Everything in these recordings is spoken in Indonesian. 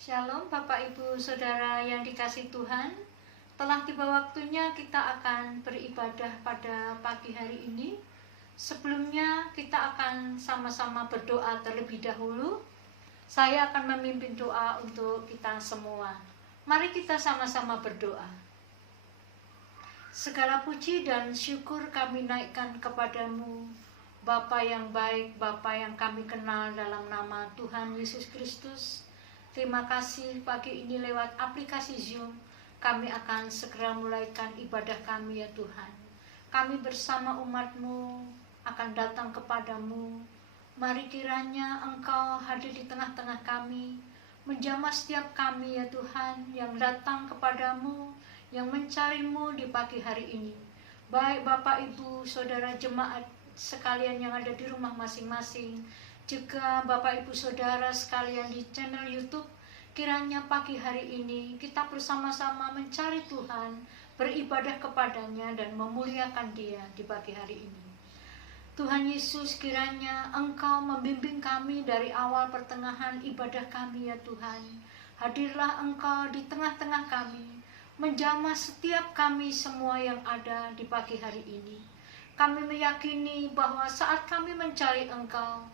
Shalom Bapak Ibu Saudara yang dikasihi Tuhan. Telah tiba waktunya kita akan beribadah pada pagi hari ini. Sebelumnya kita akan sama-sama berdoa terlebih dahulu. Saya akan memimpin doa untuk kita semua. Mari kita sama-sama berdoa. Segala puji dan syukur kami naikkan kepadamu, Bapa yang baik, Bapa yang kami kenal dalam nama Tuhan Yesus Kristus. Terima kasih pagi ini lewat aplikasi Zoom, kami akan segera mulaikan ibadah kami ya Tuhan. Kami bersama umat-Mu akan datang kepadamu. Mari kiranya Engkau hadir di tengah-tengah kami, menjamah setiap kami ya Tuhan yang datang kepadamu, yang mencari-Mu di pagi hari ini. Baik Bapak Ibu Saudara jemaat sekalian yang ada di rumah masing-masing, juga Bapak Ibu Saudara sekalian di channel YouTube, kiranya pagi hari ini kita bersama-sama mencari Tuhan, beribadah kepadanya dan memuliakan Dia di pagi hari ini. Tuhan Yesus, kiranya Engkau membimbing kami dari awal pertengahan ibadah kami ya Tuhan. Hadirlah Engkau di tengah-tengah kami, menjamah setiap kami semua yang ada di pagi hari ini. Kami meyakini bahwa saat kami mencari Engkau,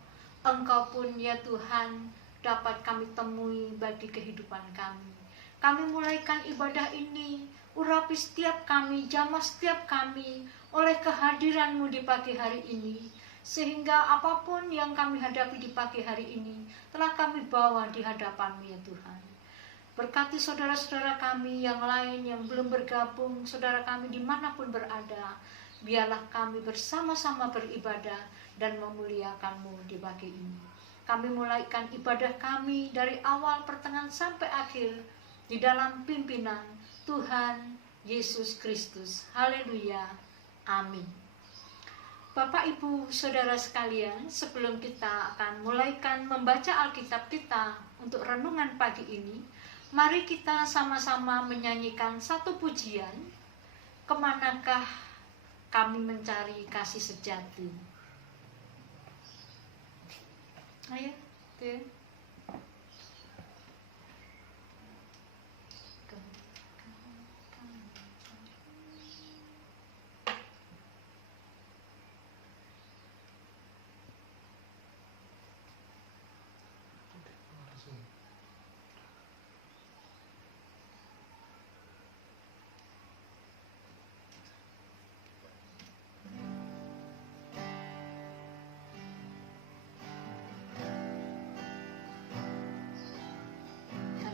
Engkau pun ya Tuhan dapat kami temui bagi kehidupan kami. Kami mulaikan ibadah ini, urapi setiap kami, jamah setiap kami oleh kehadiran-Mu di pagi hari ini. Sehingga apapun yang kami hadapi di pagi hari ini telah kami bawa di hadapan-Mu ya Tuhan. Berkati saudara-saudara kami yang lain yang belum bergabung, saudara kami dimanapun berada. Biarlah kami bersama-sama beribadah dan memuliakan-Mu di pagi ini. Kami mulaikan ibadah kami dari awal pertengahan sampai akhir di dalam pimpinan Tuhan Yesus Kristus. Haleluya. Amin. Bapak Ibu Saudara sekalian, sebelum kita akan mulaikan membaca Alkitab kita untuk renungan pagi ini, mari kita sama-sama menyanyikan satu pujian, Kemanakah kami mencari kasih sejati. Ayo, tuh.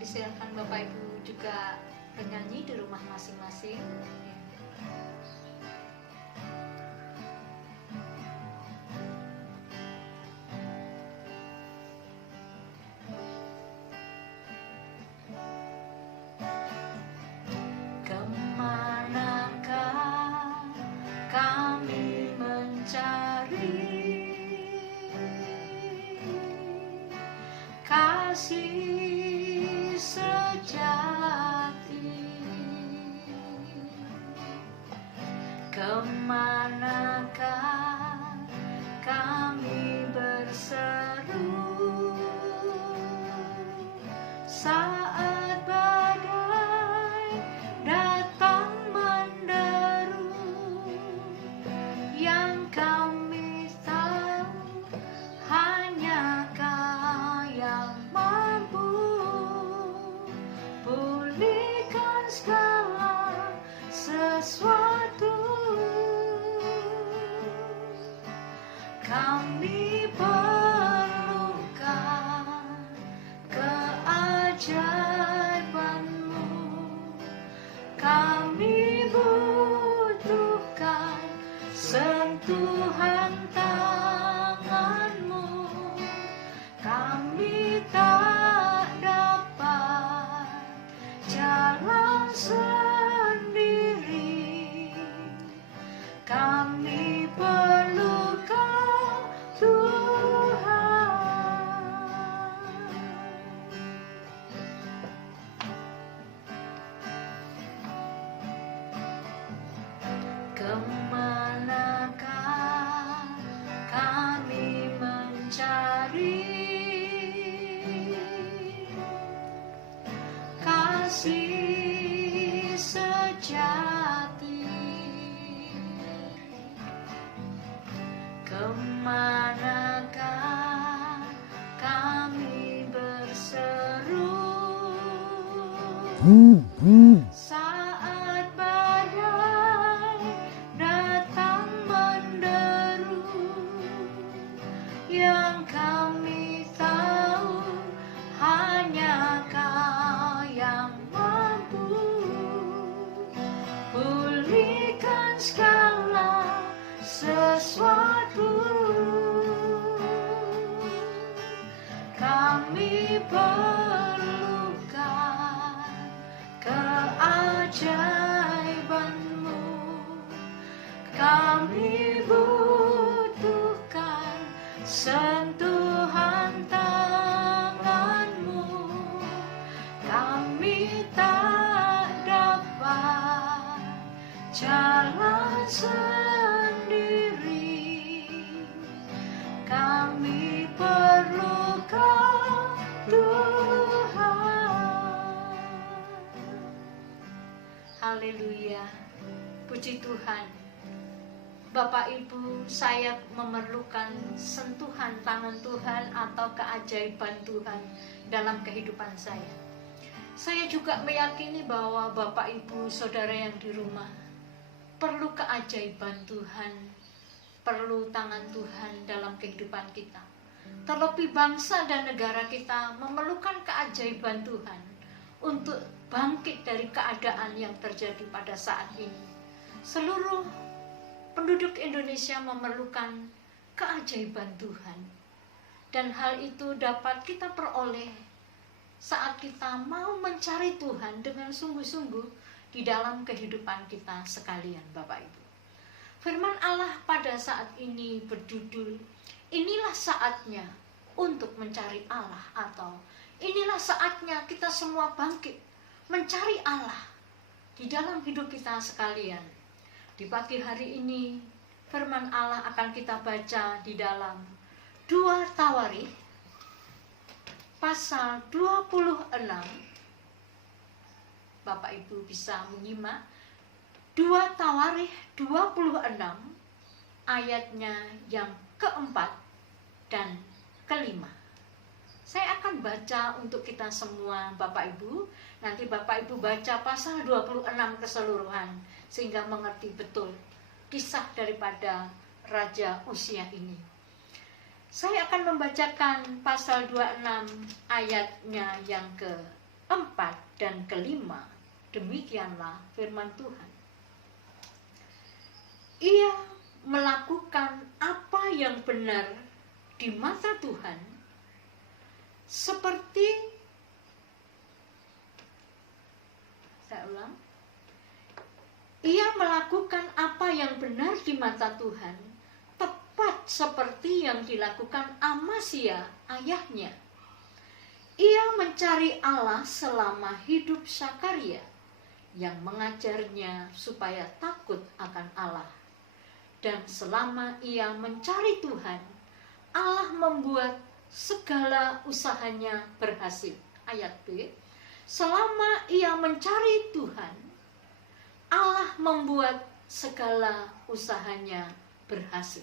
Silakan Bapak Ibu juga penyanyi di rumah masing-masing. Kemanakah kami mencari kasih sejati, kemanakah kami berseru saat badai datang menderu, yang kami tahu hanya Kau yang mampu pulihkan segala sesuatu. Kami perlukan keajaiban-Mu, kami butuhkan sentuhan tangan-Mu. Kami tak dapat jalan sendiri, kami perlu Kau Tuhan. kasih sejati. Kemanakah kami berseru saat badai datang menderu? Yang kami tahu hanya Kau yang mampu pulihkan segala sesuatu. Kami perlukan keajaiban-Mu. Kami butuhkan sentuhan tangan-Mu. Kami tak dapat jalan sendiri. Kami perlu Kau, Tuhan. Haleluya, puji Tuhan. Bapak Ibu, saya memerlukan sentuhan tangan Tuhan atau keajaiban Tuhan dalam kehidupan saya. Saya juga meyakini bahwa Bapak Ibu Saudara yang di rumah perlu keajaiban Tuhan, perlu tangan Tuhan dalam kehidupan kita. Terlebih bangsa dan negara kita memerlukan keajaiban Tuhan untuk bangkit dari keadaan yang terjadi pada saat ini. Seluruh penduduk Indonesia memerlukan keajaiban Tuhan. Dan hal itu dapat kita peroleh saat kita mau mencari Tuhan dengan sungguh-sungguh di dalam kehidupan kita sekalian, Bapak Ibu. Firman Allah pada saat ini berjudul, inilah saatnya untuk mencari Allah, atau inilah saatnya kita semua bangkit mencari Allah di dalam hidup kita sekalian. Di pagi hari ini firman Allah akan kita baca di dalam 2 Tawarikh pasal 26. Bapak Ibu bisa menyimak 2 Tawarikh 26 ayatnya yang keempat dan kelima. Saya akan baca untuk kita semua, Bapak Ibu. Nanti Bapak Ibu baca pasal 26 keseluruhan sehingga mengerti betul kisah daripada Raja Uzia ini. Saya akan membacakan pasal 26 ayatnya yang keempat dan kelima. Demikianlah firman Tuhan. Ia melakukan apa yang benar di mata Tuhan, seperti, saya ulang, ia melakukan apa yang benar di mata Tuhan, tepat seperti yang dilakukan Amasya ayahnya. Ia mencari Allah selama hidup Sakaria, yang mengajarnya supaya takut akan Allah. Dan selama ia mencari Tuhan, Allah membuat segala usahanya berhasil. Ayat B, selama ia mencari Tuhan, Allah membuat segala usahanya berhasil.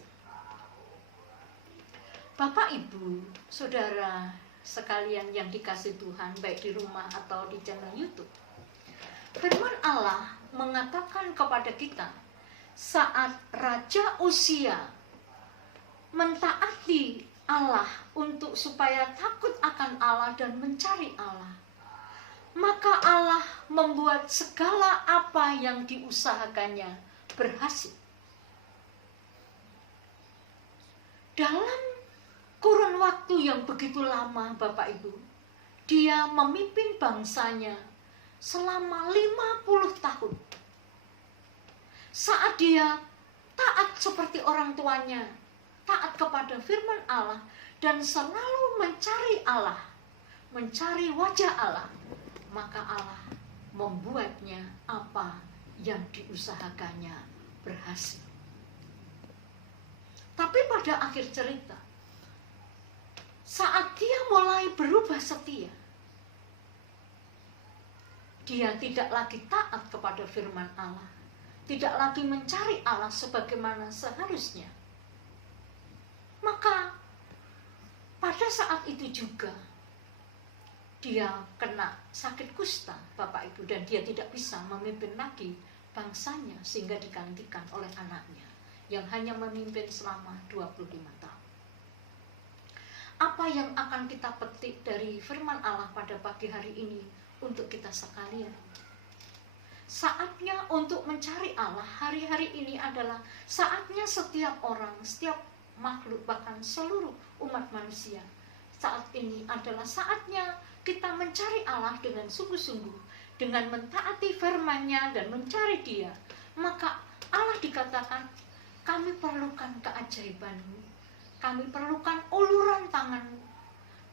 Bapak, Ibu, Saudara sekalian yang dikasihi Tuhan, baik di rumah atau di channel YouTube, firman Allah mengatakan kepada kita, saat Raja Uzia mentaati Allah untuk supaya takut akan Allah dan mencari Allah, maka Allah membuat segala apa yang diusahakannya berhasil. Dalam kurun waktu yang begitu lama, Bapak Ibu, dia memimpin bangsanya selama 50 tahun. Saat dia taat seperti orang tuanya, taat kepada firman Allah, dan selalu mencari Allah, mencari wajah Allah, maka Allah membuatnya apa yang diusahakannya berhasil. Tapi pada akhir cerita, saat dia mulai berubah setia, dia tidak lagi taat kepada firman Allah, tidak lagi mencari Allah sebagaimana seharusnya, maka pada saat itu juga dia kena sakit kusta, Bapak Ibu, dan dia tidak bisa memimpin lagi bangsanya sehingga digantikan oleh anaknya yang hanya memimpin selama 25 tahun. Apa yang akan kita petik dari firman Allah pada pagi hari ini untuk kita sekalian? Saatnya untuk mencari Allah hari-hari ini adalah saatnya setiap orang, setiap makhluk, bahkan seluruh umat manusia. Saat ini adalah saatnya kita mencari Allah dengan sungguh-sungguh, dengan mentaati firman-Nya dan mencari Dia. Maka Allah dikatakan, kami perlukan keajaiban-Mu, kami perlukan uluran tangan-Mu,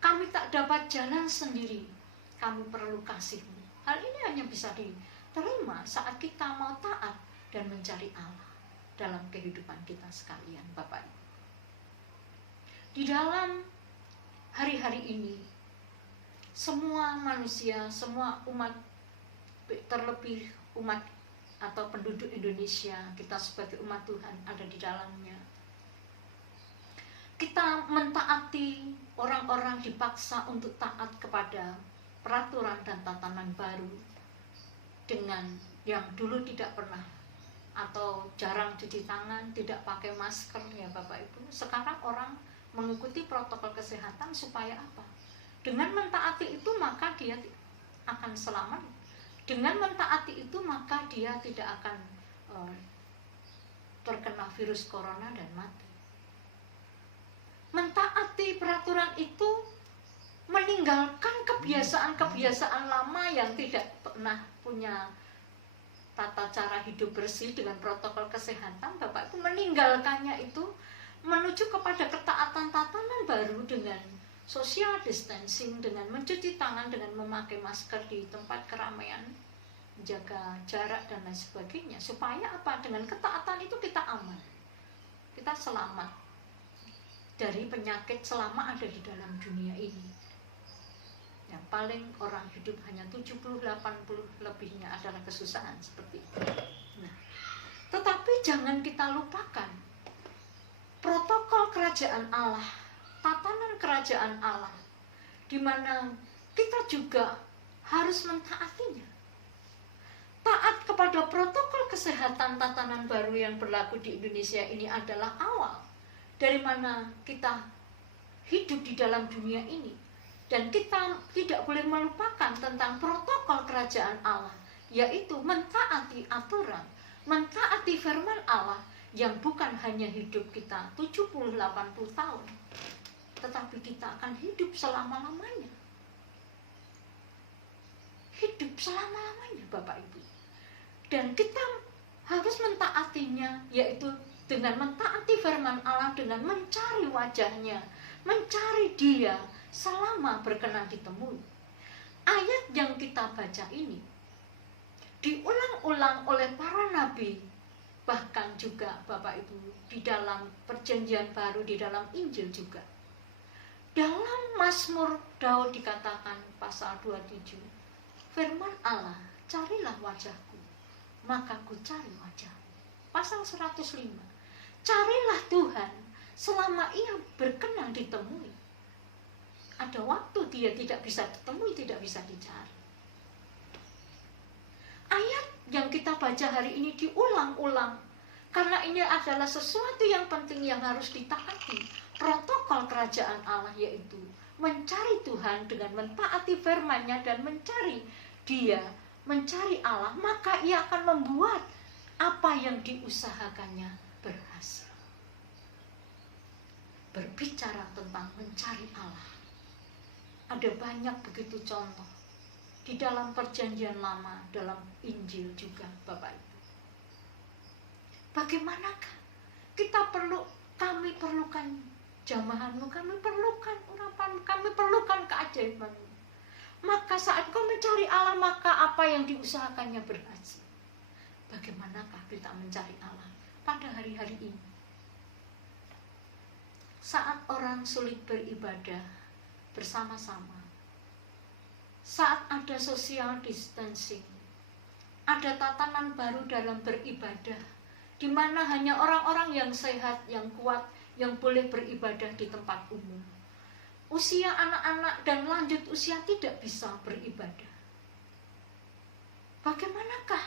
kami tak dapat jalan sendiri, kami perlu kasih-Mu. Hal ini hanya bisa diterima saat kita mau taat dan mencari Allah dalam kehidupan kita sekalian, Bapak Ibu. Di dalam hari-hari ini, semua manusia, semua umat, terlebih umat atau penduduk Indonesia, kita sebagai umat Tuhan ada di dalamnya. Kita mentaati, orang-orang dipaksa untuk taat kepada peraturan dan tatanan baru dengan yang dulu tidak pernah atau jarang cuci tangan, tidak pakai masker, ya Bapak Ibu. Sekarang orang mengikuti protokol kesehatan supaya apa? Dengan mentaati itu maka dia akan selamat. Dengan mentaati itu maka dia tidak akan terkena virus corona dan mati. Mentaati peraturan itu meninggalkan kebiasaan-kebiasaan lama yang tidak pernah punya tata cara hidup bersih dengan protokol kesehatan. Bapak itu meninggalkannya itu menuju kepada ketaatan tatanan baru dengan social distancing, dengan mencuci tangan, dengan memakai masker di tempat keramaian, jaga jarak dan lain sebagainya. Supaya apa? Dengan ketaatan itu kita aman, kita selamat dari penyakit selama ada di dalam dunia ini. Yang paling orang hidup hanya 70-80 lebihnya adalah kesusahan seperti itu. Nah, tetapi jangan kita lupakan protokol kerajaan Allah, tatanan kerajaan Allah, di mana kita juga harus mentaatinya. Taat kepada protokol kesehatan tatanan baru yang berlaku di Indonesia ini adalah awal dari mana kita hidup di dalam dunia ini. Dan kita tidak boleh melupakan tentang protokol kerajaan Allah, yaitu mentaati aturan, mentaati firman Allah yang bukan hanya hidup kita 70-80 tahun, tetapi kita akan hidup selama-lamanya. Hidup selama-lamanya, Bapak Ibu. Dan kita harus mentaatinya, yaitu dengan mentaati firman Allah, dengan mencari wajahnya, mencari Dia selama berkenan ditemui. Ayat yang kita baca ini diulang-ulang oleh para nabi, bahkan juga Bapak Ibu di dalam perjanjian baru, di dalam Injil juga. Dalam Mazmur Daud dikatakan pasal 27, firman Allah, carilah wajahku, maka ku cari wajahmu. Pasal 105, carilah Tuhan selama ia berkenan ditemui. Ada waktu dia tidak bisa ditemui, tidak bisa dicari. Ayat yang kita baca hari ini diulang-ulang karena ini adalah sesuatu yang penting yang harus ditaati. Protokol kerajaan Allah, yaitu mencari Tuhan dengan mentaati firman-Nya dan mencari Dia, mencari Allah, maka ia akan membuat apa yang diusahakannya berhasil. Berbicara tentang mencari Allah, ada banyak begitu contoh di dalam perjanjian lama, dalam Injil juga, Bapak Ibu. Bagaimanakah kami perlukan jamahan-Mu, kami perlukan urapan, kami perlukan keajaiban-Mu. Maka saat kau mencari Allah, maka apa yang diusahakannya berhasil. Bagaimanakah kita mencari Allah pada hari-hari ini? Saat orang sulit beribadah bersama-sama, saat ada social distancing, ada tatanan baru dalam beribadah, di mana hanya orang-orang yang sehat, yang kuat, yang boleh beribadah di tempat umum. Usia anak-anak dan lanjut usia tidak bisa beribadah. Bagaimanakah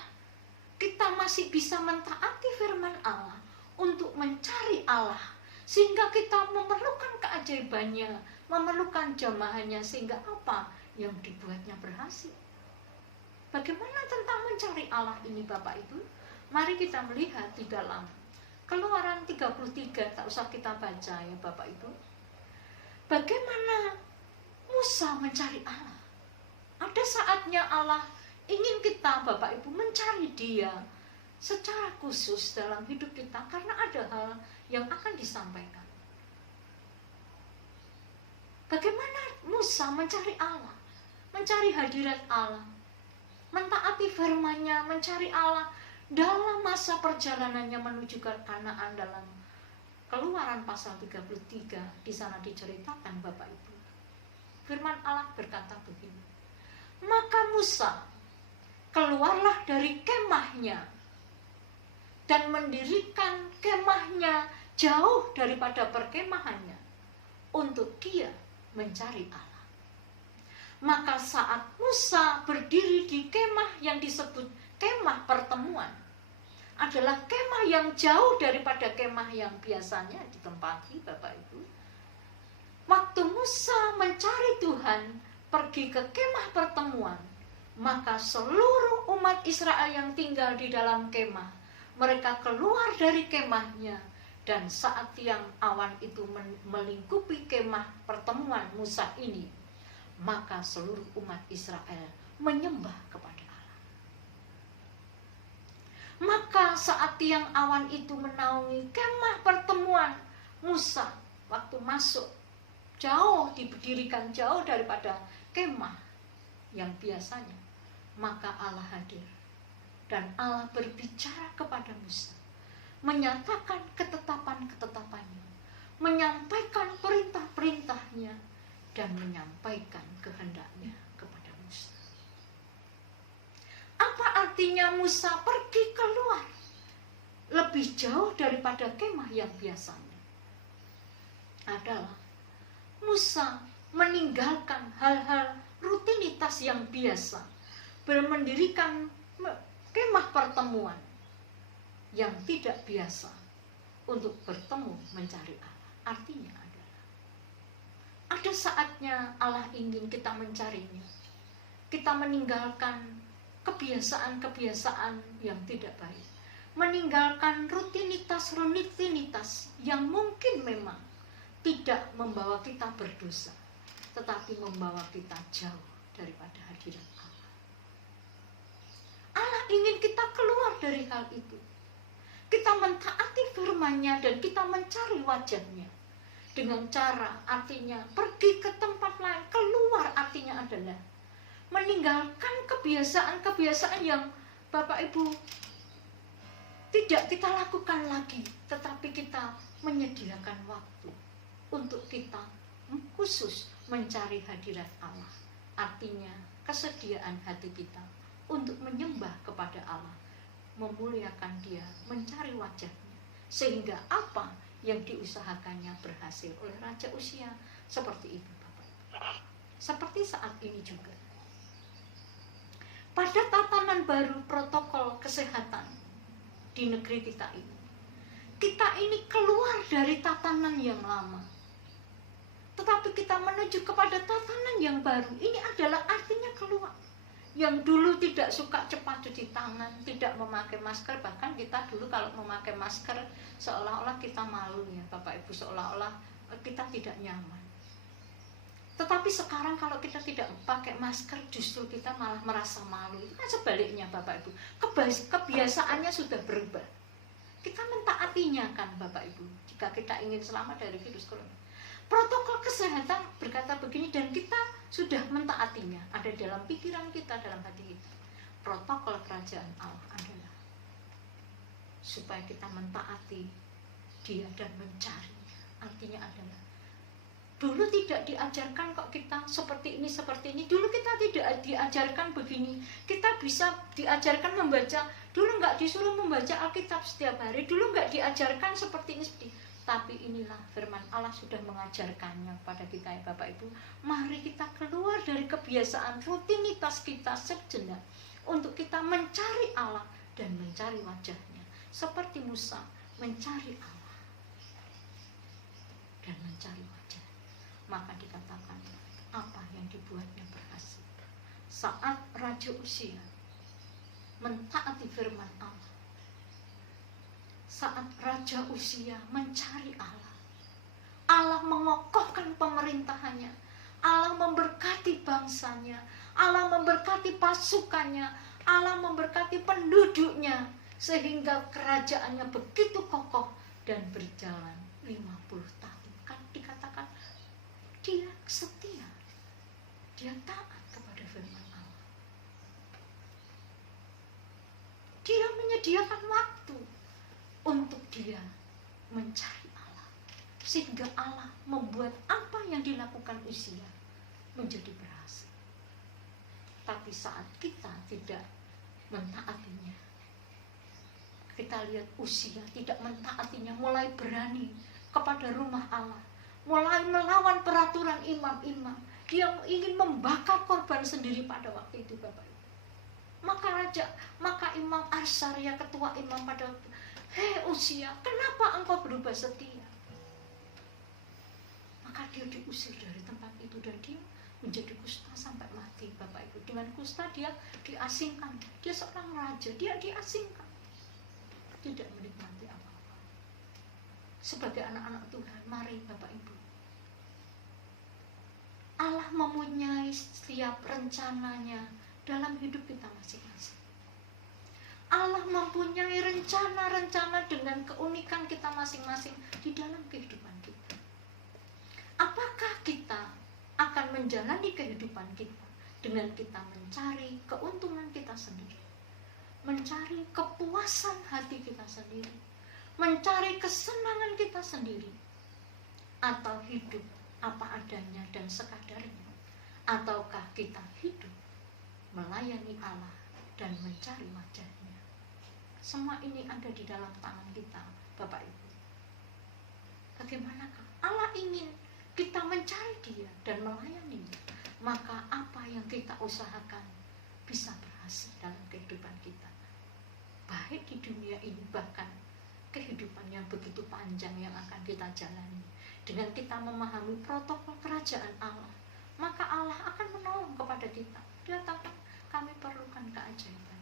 kita masih bisa mentaati firman Allah untuk mencari Allah, sehingga kita memerlukan keajaibannya, memerlukan jamahannya, sehingga apa yang dibuatnya berhasil? Bagaimana tentang mencari Allah ini Bapak Ibu? Mari kita melihat di dalam Keluaran 33, tak usah kita baca ya Bapak Ibu. Bagaimana Musa mencari Allah? Ada saatnya Allah ingin kita Bapak Ibu mencari Dia secara khusus dalam hidup kita, karena ada hal yang akan disampaikan. Bagaimana Musa mencari Allah, mencari hadirat Allah, mentaati firman-Nya, mencari Allah dalam masa perjalanannya menuju ke Kanaan dalam Keluaran pasal 33. Di sana diceritakan Bapak Ibu. Firman Allah berkata begini, maka Musa keluarlah dari kemahnya dan mendirikan kemahnya jauh daripada perkemahannya untuk dia mencari Allah. Maka saat Musa berdiri di kemah yang disebut kemah pertemuan, adalah kemah yang jauh daripada kemah yang biasanya ditempati Bapak Ibu. Waktu Musa mencari Tuhan, pergi ke kemah pertemuan, maka seluruh umat Israel yang tinggal di dalam kemah, mereka keluar dari kemahnya, dan saat tiang awan itu melingkupi kemah pertemuan Musa ini, maka seluruh umat Israel menyembah kepada Allah. Maka saat tiang awan itu menaungi kemah pertemuan Musa, waktu masuk jauh, didirikan jauh daripada kemah yang biasanya, maka Allah hadir dan Allah berbicara kepada Musa, menyatakan ketetapan-ketetapannya, menyampaikan perintah-perintahnya, dan menyampaikan kehendaknya kepada Musa. Apa artinya Musa pergi keluar lebih jauh daripada kemah yang biasanya? Adalah Musa meninggalkan hal-hal rutinitas yang biasa, mendirikan kemah pertemuan yang tidak biasa untuk bertemu mencari Allah. Artinya adalah ada saatnya Allah ingin kita mencarinya. Kita meninggalkan kebiasaan-kebiasaan yang tidak baik, meninggalkan rutinitas yang mungkin memang tidak membawa kita berdosa, tetapi membawa kita jauh daripada hadirat Allah. Allah ingin kita keluar dari hal itu. Kita mentaati firman-Nya dan kita mencari wajah-Nya dengan cara, artinya pergi ke tempat lain. Keluar artinya adalah meninggalkan kebiasaan-kebiasaan yang Bapak Ibu tidak kita lakukan lagi, tetapi kita menyediakan waktu untuk kita khusus mencari hadirat Allah. Artinya kesediaan hati kita untuk menyembah kepada Allah, memuliakan Dia, mencari wajah-Nya, sehingga apa yang diusahakannya berhasil oleh Raja Uzia. Seperti itu Bapak Ibu. Seperti saat ini juga, pada tatanan baru protokol kesehatan di negeri kita ini keluar dari tatanan yang lama, tetapi kita menuju kepada tatanan yang baru. Ini adalah artinya keluar. Yang dulu tidak suka cepat cuci tangan, tidak memakai masker, bahkan kita dulu kalau memakai masker seolah-olah kita malu ya Bapak Ibu, seolah-olah kita tidak nyaman. Tetapi sekarang kalau kita tidak pakai masker, justru kita malah merasa malu. Itu kan sebaliknya Bapak Ibu. Kebiasaannya sudah berubah. Kita mentaatinya kan Bapak Ibu, jika kita ingin selamat dari virus corona. Protokol kesehatan berkata begini, dan kita sudah mentaatinya. Ada dalam pikiran kita, dalam hati kita. Protokol kerajaan Allah adalah supaya kita mentaati Dia dan mencarinya. Artinya adalah Dulu tidak diajarkan kok kita seperti ini. Dulu kita tidak diajarkan begini. Kita bisa diajarkan membaca. Dulu nggak disuruh membaca Alkitab setiap hari. Dulu nggak diajarkan seperti ini. Tapi inilah firman Allah sudah mengajarkannya kepada kita ya Bapak Ibu. Mari kita keluar dari kebiasaan rutinitas kita sejenak untuk kita mencari Allah dan mencari wajahnya. Seperti Musa mencari Allah dan mencari wajah. Maka dikatakan apa yang dibuatnya berhasil. Saat Raja Uzia mentaati firman Allah, saat Raja Uzia mencari Allah, Allah mengokohkan pemerintahannya, Allah memberkati bangsanya, Allah memberkati pasukannya, Allah memberkati penduduknya, sehingga kerajaannya begitu kokoh dan berjalan 50 tahun. Kan dikatakan dia setia, dia taat kepada firman Allah. Dia menyediakan waktu untuk dia mencari Allah, sehingga Allah membuat apa yang dilakukan Uzia menjadi berhasil. Tapi saat kita tidak mentaatinya, kita lihat Uzia tidak mentaatinya, mulai berani kepada rumah Allah, mulai melawan peraturan imam-imam. Dia ingin membakar korban sendiri pada waktu itu Bapak Ibu. Maka Imam Arsarya, ketua imam pada waktu, hei Uzia, kenapa engkau berubah setia? Maka dia diusir dari tempat itu dan dia menjadi kusta sampai mati Bapak Ibu. Dengan kusta dia diasingkan. Dia seorang raja, dia diasingkan. Tidak menikmati apa-apa. Sebagai anak-anak Tuhan, mari Bapak Ibu, Allah mempunyai setiap rencananya dalam hidup kita masing-masing. Allah mempunyai rencana-rencana dengan keunikan kita masing-masing di dalam kehidupan kita. Apakah kita akan menjalani kehidupan kita dengan kita mencari keuntungan kita sendiri, mencari kepuasan hati kita sendiri, mencari kesenangan kita sendiri, atau hidup apa adanya dan sekadarnya, ataukah kita hidup melayani Allah dan mencari wajahnya? Semua ini ada di dalam tangan kita Bapak Ibu. Bagaimanakah Allah ingin kita mencari Dia dan melayaninya? Maka apa yang kita usahakan bisa berhasil dalam kehidupan kita, baik di dunia ini, bahkan kehidupan yang begitu panjang yang akan kita jalani. Dengan kita memahami protokol kerajaan Allah, maka Allah akan menolong kepada kita. Dia katakan, kami perlukan keajaiban.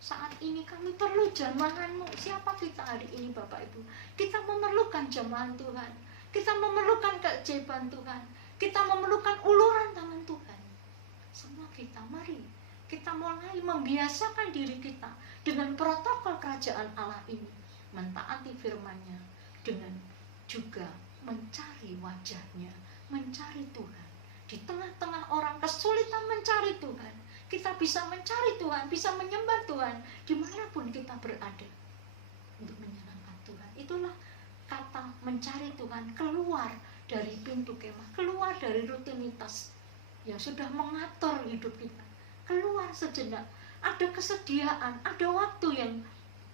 Saat ini kami perlu jamahanmu. Siapa kita hari ini Bapak Ibu? Kita memerlukan jamahan Tuhan. Kita memerlukan keajaiban Tuhan. Kita memerlukan uluran tangan Tuhan. Semua kita, mari kita mulai membiasakan diri kita dengan protokol kerajaan Allah ini, mentaati firman-Nya, dengan juga mencari wajahnya, mencari Tuhan. Di tengah-tengah orang kesulitan mencari Tuhan, kita bisa mencari Tuhan, bisa menyembah Tuhan dimanapun kita berada, untuk menyenangkan Tuhan. Itulah kata mencari Tuhan, keluar dari pintu kemah, keluar dari rutinitas yang sudah mengatur hidup kita, keluar sejenak. Ada kesediaan, ada waktu yang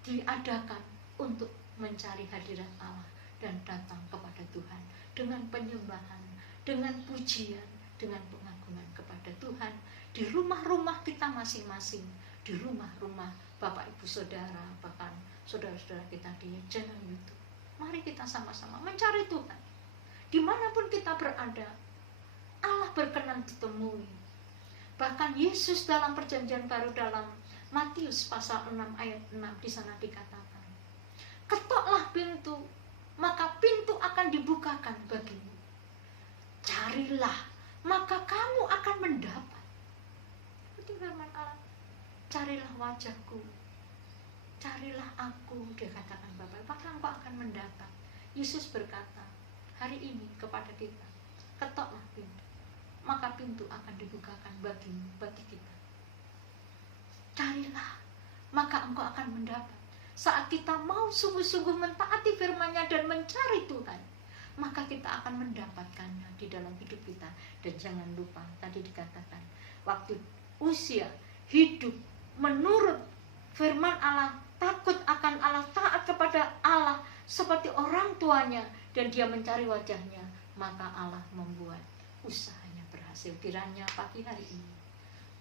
diadakan untuk mencari hadirat Allah dan datang kepada Tuhan dengan penyembahan, dengan pujian, dengan pengagungan kepada Tuhan di rumah-rumah kita masing-masing, di rumah-rumah Bapak Ibu Saudara, bahkan saudara-saudara kita di channel YouTube. Mari kita sama-sama mencari Tuhan dimanapun kita berada. Allah berkenan ditemui. Bahkan Yesus dalam perjanjian baru dalam Matius pasal 6 ayat 6 di sana dikatakan, ketoklah pintu, maka pintu akan dibukakan bagimu. Carilah, maka kamu akan mendapat. Itu firman Allah. Carilah wajahku, carilah aku, dia katakan Bapak, maka engkau akan mendapat. Yesus berkata hari ini kepada kita, ketoklah pintu, maka pintu akan dibukakan bagimu, bagi kita. Carilah, maka engkau akan mendapat. Saat kita mau sungguh-sungguh mentaati firman-Nya dan mencari Tuhan, maka kita akan mendapatkannya di dalam hidup kita. Dan jangan lupa tadi dikatakan, waktu usia hidup menurut firman Allah, takut akan Allah, taat kepada Allah seperti orang tuanya, dan dia mencari wajahnya, maka Allah membuat usahanya berhasil. Kiranya pagi hari ini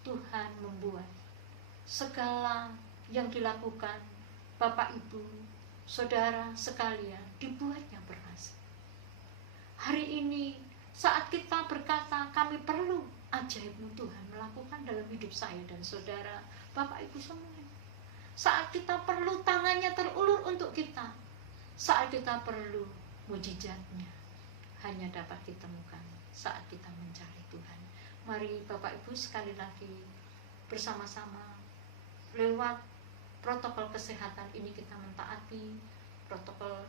Tuhan membuat segala yang dilakukan Bapak Ibu, saudara sekalian, dibuatnya berhasil. Hari ini saat kita berkata kami perlu ajaib-Mu Tuhan melakukan dalam hidup saya dan saudara, Bapak Ibu semua. Saat kita perlu tangannya terulur untuk kita, saat kita perlu mujizatnya, hanya dapat ditemukan saat kita mencari Tuhan. Mari Bapak Ibu sekali lagi bersama-sama lewat protokol kesehatan ini kita mentaati protokol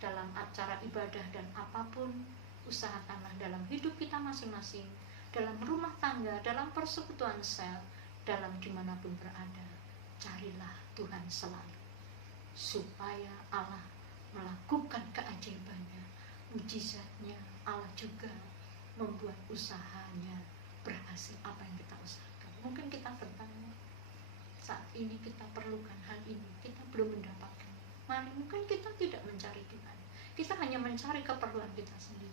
dalam acara ibadah dan apapun. Usahakanlah dalam hidup kita masing-masing, dalam rumah tangga, dalam persekutuan sel, dalam dimanapun berada, carilah Tuhan selalu, supaya Allah melakukan keajaibannya, mujizatnya. Allah juga membuat usahanya berhasil. Apa yang kita usahakan, mungkin kita bertanya, saat ini kita perlukan hal ini, kita belum mendapatkan. Mari, mungkin kita tidak mencari Tuhan, kita hanya mencari keperluan kita sendiri.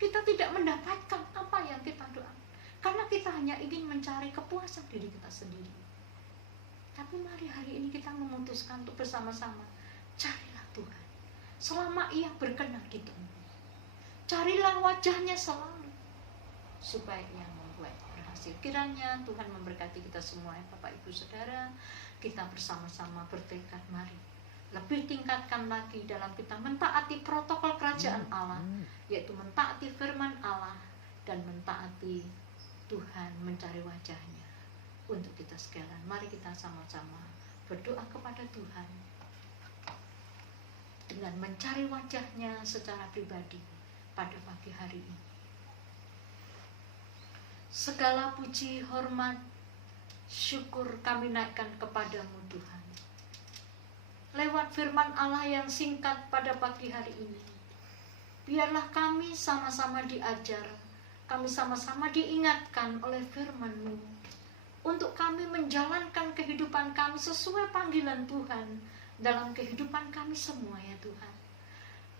Kita tidak mendapatkan apa yang kita doakan, karena kita hanya ingin mencari kepuasan diri kita sendiri. Tapi mari hari ini kita memutuskan untuk bersama-sama, carilah Tuhan selama Ia berkenan ditemui. Carilah wajahnya selalu, supaya Ia membuat berhasil. Kiranya Tuhan memberkati kita semua, ya Bapak Ibu Saudara. Kita bersama-sama bertekad, mari lebih tingkatkan lagi dalam kita mentaati protokol kerajaan Allah, yaitu mentaati firman Allah dan mentaati Tuhan, mencari wajahnya untuk kita sekalian. Mari kita sama-sama berdoa kepada Tuhan dengan mencari wajahnya secara pribadi pada pagi hari ini. Segala puji, hormat, syukur kami naikkan kepadamu Tuhan. Lewat firman Allah yang singkat pada pagi hari ini, biarlah kami sama-sama diajar, kami sama-sama diingatkan oleh firman-Mu, untuk kami menjalankan kehidupan kami sesuai panggilan Tuhan dalam kehidupan kami semua, ya Tuhan.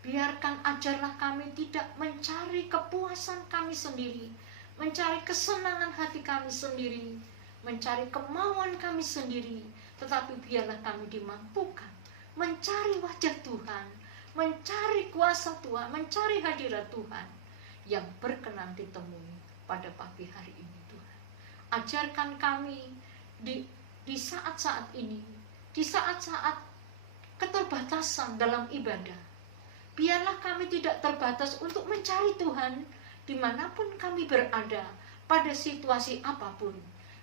Biarkan ajarlah kami tidak mencari kepuasan kami sendiri, mencari kesenangan hati kami sendiri, mencari kemauan kami sendiri, tetapi biarlah kami dimampukan mencari wajah Tuhan, mencari kuasa Tuhan, mencari hadirat Tuhan yang berkenan ditemui pada pagi hari ini Tuhan. Ajarkan kami di saat-saat ini, di saat-saat keterbatasan dalam ibadah, biarlah kami tidak terbatas untuk mencari Tuhan dimanapun kami berada, pada situasi apapun.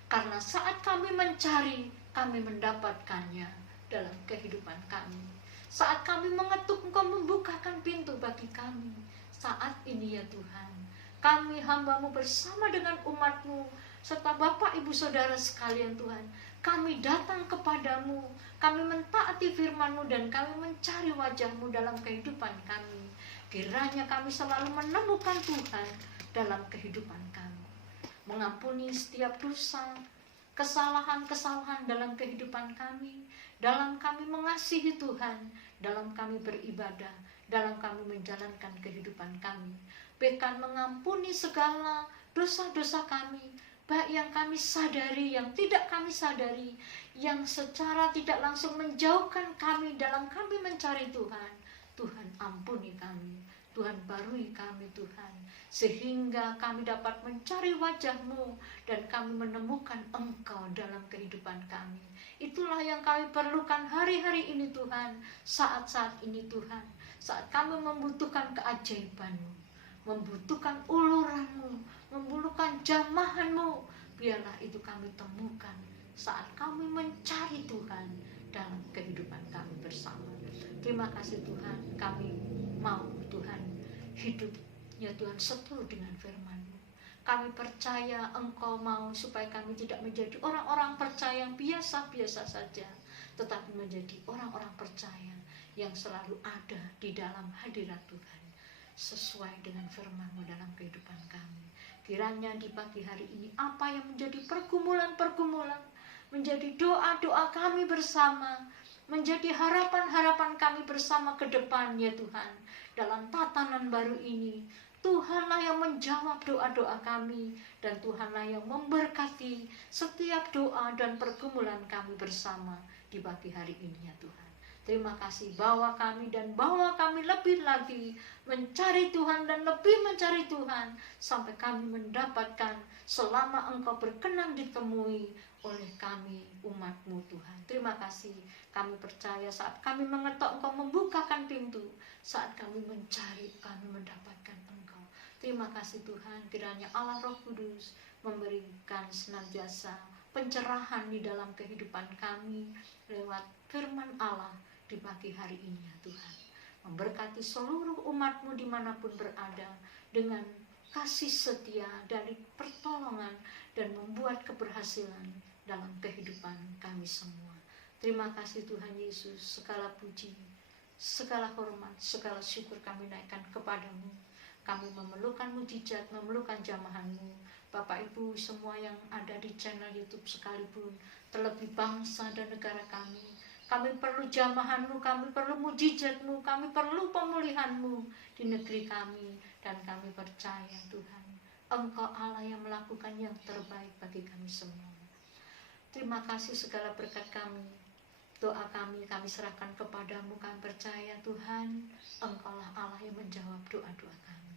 Karena saat kami mencari, kami mendapatkannya dalam kehidupan kami. Saat kami mengetuk, Engkau membukakan pintu bagi kami. Saat ini ya Tuhan, kami hamba-Mu bersama dengan umat-Mu, serta Bapak Ibu Saudara sekalian Tuhan, kami datang kepadamu, kami mentaati firman-Mu dan kami mencari wajah-Mu dalam kehidupan kami. Kiranya kami selalu menemukan Tuhan dalam kehidupan kami, mengampuni setiap dosa, kesalahan-kesalahan dalam kehidupan kami, dalam kami mengasihi Tuhan, dalam kami beribadah, dalam kami menjalankan kehidupan kami. Bahkan mengampuni segala dosa-dosa kami, baik yang kami sadari, yang tidak kami sadari, yang secara tidak langsung menjauhkan kami dalam kami mencari Tuhan. Tuhan ampuni kami, Tuhan barui kami Tuhan, sehingga kami dapat mencari wajah-Mu dan kami menemukan Engkau dalam kehidupan kami. Itulah yang kami perlukan hari-hari ini Tuhan, saat-saat ini Tuhan, saat kami membutuhkan keajaiban-Mu, membutuhkan uluran-Mu, membutuhkan jamahan-Mu. Biarlah itu kami temukan saat kami mencari Tuhan dalam kehidupan kami bersama. Terima kasih Tuhan, kami mau Tuhan hidup ya Tuhan seturut dengan firman-Mu. Kami percaya Engkau mau supaya kami tidak menjadi orang-orang percaya yang biasa-biasa saja, tetapi menjadi orang-orang percaya yang selalu ada di dalam hadirat Tuhan. sesuai dengan firman-Mu dalam kehidupan kami. Kiranya di pagi hari ini apa yang menjadi pergumulan-pergumulan, menjadi doa-doa kami bersama, menjadi harapan-harapan kami bersama ke depan ya Tuhan. Dalam tatanan baru ini, Tuhanlah yang menjawab doa-doa kami, dan Tuhanlah yang memberkati setiap doa dan pergumulan kami bersama di pagi hari ini ya Tuhan. Terima kasih, bawa kami lebih lagi mencari Tuhan dan lebih mencari Tuhan sampai kami mendapatkan selama Engkau berkenan ditemui oleh kami umat-Mu Tuhan. Terima kasih, kami percaya saat kami mengetok Engkau membukakan pintu, saat kami mencari kami mendapatkan Engkau. Terima kasih Tuhan, kiranya Allah Roh Kudus memberikan senantiasa pencerahan di dalam kehidupan kami lewat firman Allah di pagi hari ini ya Tuhan. Memberkati seluruh umat-Mu dimanapun berada dengan kasih setia dari pertolongan dan membuat keberhasilan dalam kehidupan kami semua. Terima kasih Tuhan Yesus, segala puji, segala hormat, segala syukur kami naikkan kepadamu. Kami memerlukan mujizat, memerlukan jamahan-Mu. Bapak Ibu semua yang ada di channel YouTube sekalipun, terlebih bangsa dan negara kami. Kami perlu jamahan-Mu, kami perlu mujizat-Mu, kami perlu pemulihan-Mu di negeri kami. Dan kami percaya Tuhan, Engkau Allah yang melakukan yang terbaik bagi kami semua. Terima kasih segala berkat kami. Doa kami serahkan kepadamu. Kami percaya Tuhan, Engkaulah Allah yang menjawab doa-doa kami.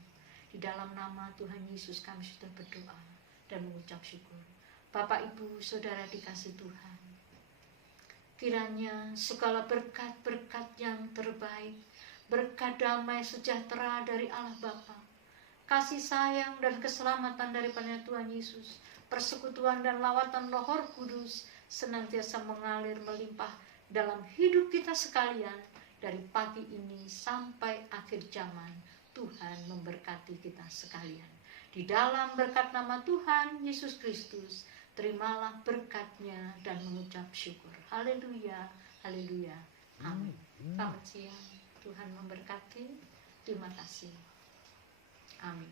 Di dalam nama Tuhan Yesus kami sudah berdoa dan mengucap syukur. Bapak Ibu Saudara dikasih Tuhan, kiranya segala berkat-berkat yang terbaik, berkat damai sejahtera dari Allah Bapa, kasih sayang dan keselamatan daripada Tuhan Yesus, persekutuan dan lawatan Roh Kudus senantiasa mengalir melimpah dalam hidup kita sekalian dari pagi ini sampai akhir zaman. Tuhan memberkati kita sekalian. Di dalam berkat nama Tuhan Yesus Kristus, terimalah berkat-Nya dan mengucap syukur. Haleluya, haleluya, amin. Selamat siang, Tuhan memberkati. Terima kasih. Amin.